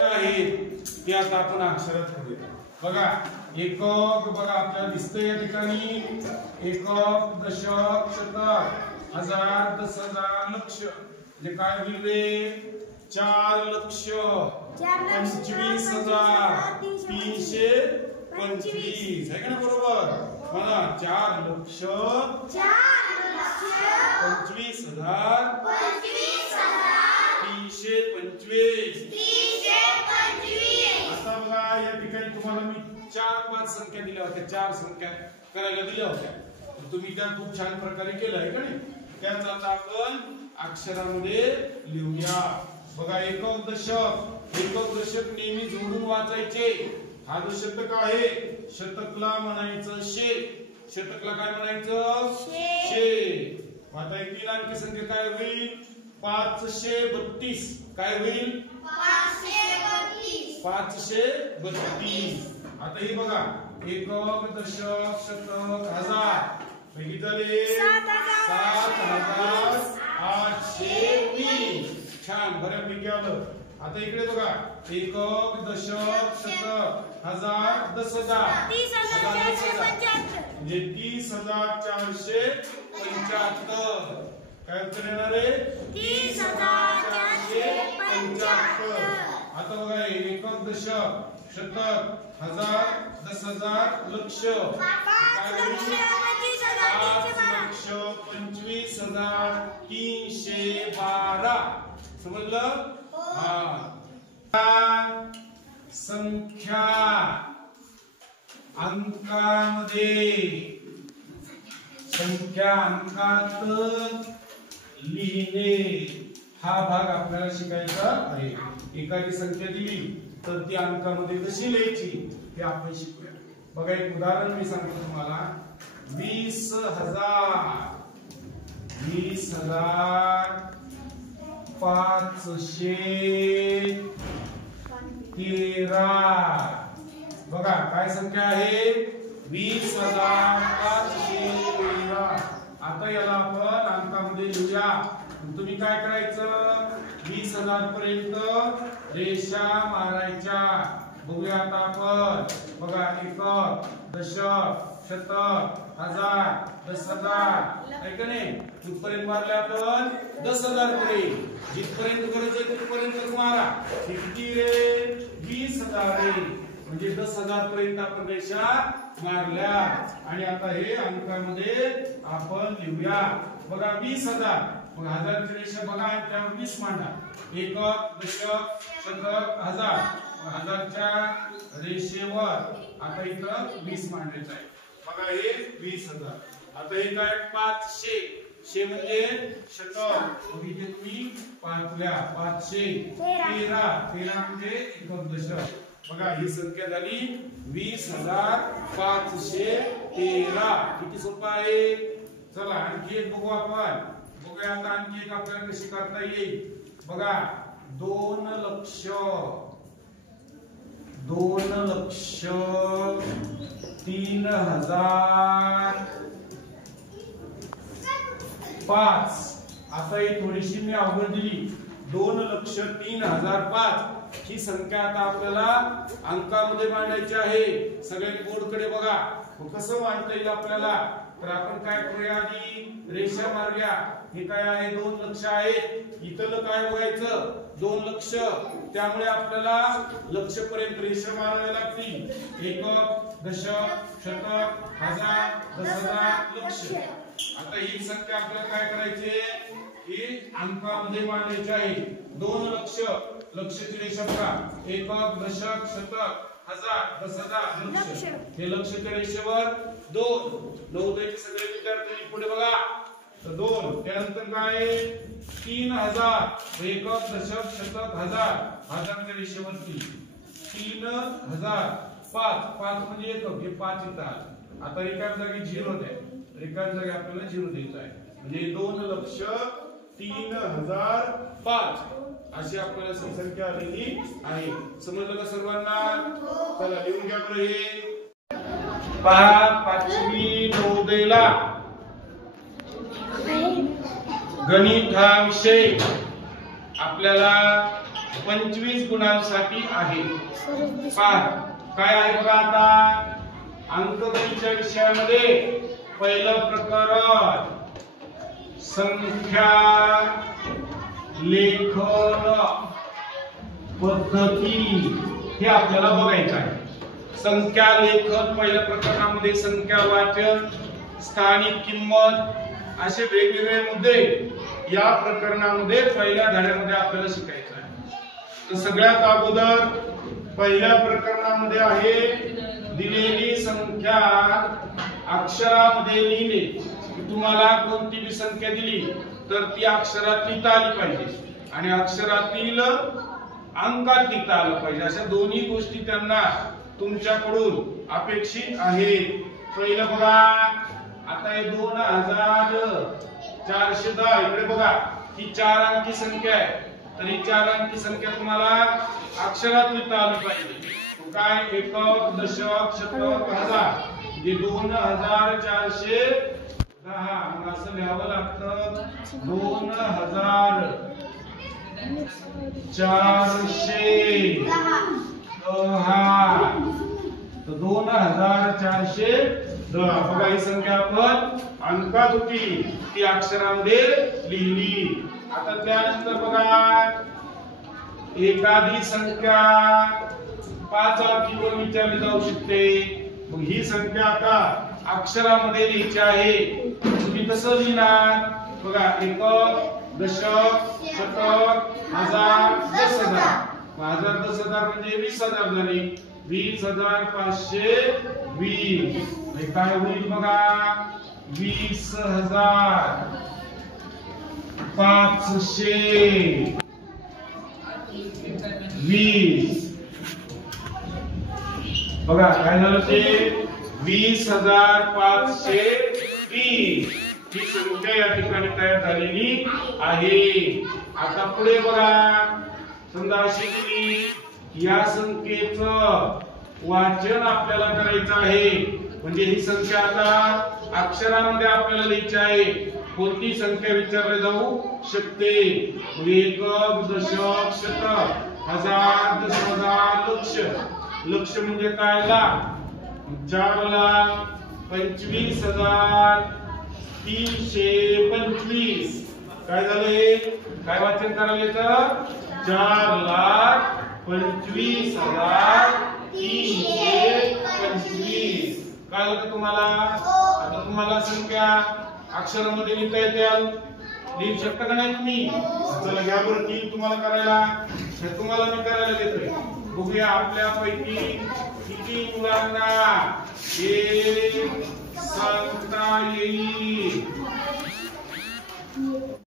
ते आता आपण अक्षरात करूया। बघा एकक बघा आपल्याला दिसतंय या ठिकाणी एकक दशक शतक हजार दस हजार लक्ष म्हणजे काय होईल रे 4 लक्ष 25,325 आहे का ना बरोबर म्हणा 4 लक्ष 25,325 आता बघा या ठिकाणी तुम्हाला मी 4-5 संख्या दिल्या होत्या 4 संख्या करायला दिल्या होत्या तुम्ही त्या खूप छान प्रकारे केलं आहे का नाही त्याच आता आपण अक्षरामध्ये लिहूया। बघा एकक दशक नेहमी जोडून वाचायचे। हा जो शतक आहे शतकला म्हणायचं शे शतकला काय म्हणायचं शे। आता तीन अंकी संख्या काय होईल 532 काय होईल 532। आता हे बघा एकक दशक शतक हजार किती झाले 7,820 छान बऱ्यापैकी आलं। आता इकडे बघा एकक दशक शतक हजार दस हजार म्हणजे 30,475 काय उत्तर येणार आहे 30,475। आता बघा एकक दशक शतक हजार दस हजार लक्ष 5,25,312 समजलं हा। संख्या अंकात लिहिणे हा भाग आपल्याला शिकायचा आहे। एखादी संख्या दिली तर ती अंकामध्ये कशी लिहायची ते आपण शिकूया। बघा एक उदाहरण मी सांगतो तुम्हाला 20,513 बघा काय संख्या आहे 20,513। आता याला आपण अंकामध्ये लिहूया। तुम्ही काय करायचं 20,000 पर्यंत रेषा मारायच्या। बघूया आता आपण बघा एकक दशक शतक हजार दस हजार आहे का नाही कुठपर्यंत मारले आपण 10,000 पर्यंत जिथपर्यंत गरज आहे तिथपर्यंत मारा। किती रे 20,000 रे म्हणजे 10,000 पर्यंत आपण रेषा मारल्या आणि आता हे अंकामध्ये आपण लिहूया। बघा 20,000 मग हजारची रेषा बघा त्यावर 20 मांडा एकक दशक शतक हजार हजारच्या रेषेवर आता इथं 20 मांडायचं आहे। बघा हे 20,000 आता हे काय 500 शे म्हणजे शतक मग इथे तुम्ही 513 म्हणजे एकक दशक। बघा ही संख्या झाली 20,513 किती सोपं आहे। चला आणखी एक बघू आपण बघूया आता आणखी एक आपल्याला कशी करता येईल। बघा 2,03,005 आता ही थोडीशी मी अवघड दिली 2,03,005 ही संख्या आता आपल्याला अंकामध्ये मांडायची आहे। सगळे बोर्डकडे बघा कसं मांडता येईल आपल्याला तर आपण काय करूया आधी रेषा मारूया। हे काय आहे 2 लक्ष आहेत इथलं काय बघायचं 2 लक्ष त्यामुळे आपल्याला लक्ष पर्यंत रेषा माराव्या लागतील। एकक दशक शतक हजार दस हजार लक्ष। आता ही संख्या आपल्याला काय करायची ही अंकामध्ये मांडायची आहे 2 लक्ष लक्षची रेषा बघा एकक दशक शतक हजार दस हजार लक्ष हे लक्षच्या रेषेवर 2 नवोदयचे सगळे विद्यार्थी पुढे बघा तर 2 त्यानंतर काय 3,000 एकक दशक शतक हजार हजारच्या रेषेवरती 3,000 5 म्हणजे एकक हे 5 येतात। आता रिकाम्या जागी 0 द्या रिकाम्या जागी आपल्याला 0 द्यायचा आहे म्हणजे 2 लक्ष 3,005 अशी आपल्याला संख्या आलेली आहे। समजलं का सर्वांना चला लिहून घ्या बरं हे पहा 5वी नवोदयला गणित हा विषय आपल्याला 25 गुणांसाठी आहे. काय आहे बघा आता अंकगणितच्या विषयामध्ये पहिलं प्रकरण संख्या लेखन पद्धती हे आपल्याला बघायचं आहे. संख्या लेखन पहिल्या प्रकरणामध्ये संख्या वाचन, स्थानिक किंमत असे वेगवेगळे मुद्दे या प्रकरणामध्ये पहिल्या धड्यामध्ये आपल्याला शिकायचं आहे. तर सगळ्यात अगोदर पहिल्या प्रकरणामध्ये आहे दिलेली संख्या अक्षरामध्ये लिहिणे. तुम्हाला कोणती भी संख्या दिली तर ती अक्षरात लिहिता आली पाहिजे आणि अक्षरातील अंकात लिहिता आलं पाहिजे. अशा दोन्ही गोष्टी त्यांना तुमच्याकडून अपेक्षित आहेत. पहिलं बघा आता हे 2410 इकडे बघा ही 4 अंकी संख्या आहे. तर ही 4 अंकी संख्या तुम्हाला अक्षरात लिहिता आली पाहिजे. काय एकक, दशक, शतक, हजार जे 2410 मग असं लिहावं लागतं 2410. तर 2410 बघा ही संख्या आपण अंकात होती ती अक्षरामध्ये लिहिली. आता त्यानंतर बघा एखादी संख्या 5 अंकीवर विचारली जाऊ शकते. मग ही संख्या आता अक्षरामध्ये लिहायची आहे. तुम्ही कसं लिहिणार बघा एकक, दशक, शतक, हजार, 10,000. 1000 10,000 म्हणजे 20,000 झाले. 20,520 हे काय होईल बघा 20,520 बघा काय झालं ते 20,520 ही संख्या या ठिकाणी तयार झालेली आहे. आता पुढे बघा समजा अशी दिली या संख्येचं वाचन आपल्याला करायचं आहे. म्हणजे ही संख्या आता अक्षरामध्ये आपल्याला लिहायची आहे. कोणती संख्या विचारली जाऊ शकते एकक, दशक, शतक, हजार, 10,000, लक्ष. लक्ष म्हणजे काय लाख. 4,25,325 काय झाले काय वाचन करायला तर 4,25,325 काय होतं तुम्हाला. आता तुम्हाला संख्या अक्षरामध्ये लिहिता येते लिहू शकता का नाही तुम्ही. चला घ्या बरं 3 तुम्हाला करायला हे तुम्हाला मी करायला देतोय. बघूया आपल्यापैकी किती मुलांना हे सांगता येईल.